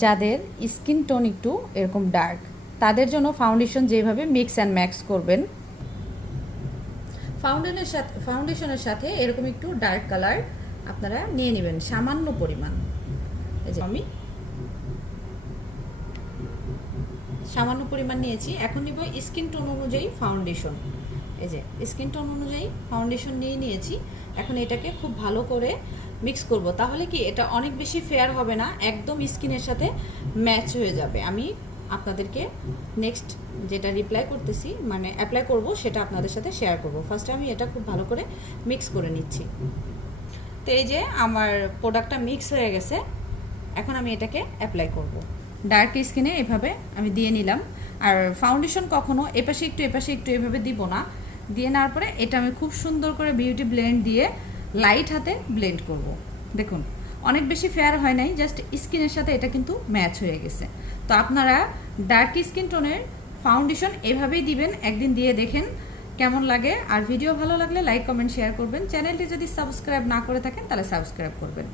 যাদের skin tone একটু এরকম ডার্ক, তাদের জন্য ফাউন্ডেশন যেভাবে মিক্স অ্যান্ড ম্যাক্স করবেন, ফাউন্ডেশনের সাথে এরকম একটু ডার্ক কালার আপনারা নিয়ে নেবেন সামান্য পরিমাণ। এই যে আমি সামান্য পরিমাণ নিয়েছি। এখন নিব স্কিন টোন অনুযায়ী ফাউন্ডেশন। এই যে স্কিন টোন অনুযায়ী ফাউন্ডেশন নিয়ে নিয়েছি। এখন এটাকে খুব ভালো করে মিক্স করব, তাহলে কি এটা অনেক বেশি ফেয়ার হবে না, একদম স্কিনের সাথে ম্যাচ হয়ে যাবে। আমি আপনাদেরকে নেক্সট যেটা অ্যাপ্লাই করব সেটা আপনাদের সাথে শেয়ার করব। ফার্স্টে আমি এটা খুব ভালো করে মিক্স করে নিচ্ছি। তো এই যে আমার প্রোডাক্টটা মিক্স হয়ে গেছে, এখন আমি এটাকে অ্যাপ্লাই করব। ডার্ক স্কিনে এভাবে আমি দিয়ে নিলাম। আর ফাউন্ডেশন কখনো এপাশে একটু এভাবে দিব না। দিয়ে নেওয়ার পরে এটা আমি খুব সুন্দর করে বিউটি ব্লেন্ড দিয়ে লাইট হাতে ব্লেন্ড করব। দেখুন অনেক বেশি ফেয়ার হয় নাই, জাস্ট স্কিনের সাথে এটা কিন্তু ম্যাচ হয়ে গেছে। তো আপনারা ডার্ক স্কিন টোনের ফাউন্ডেশন এভাবেই দিবেন, একদিন দিয়ে দেখেন কেমন লাগে। আর ভিডিও ভালো লাগলে লাইক কমেন্ট শেয়ার করবেন। চ্যানেলটি যদি সাবস্ক্রাইব না করে থাকেন তাহলে সাবস্ক্রাইব করবেন।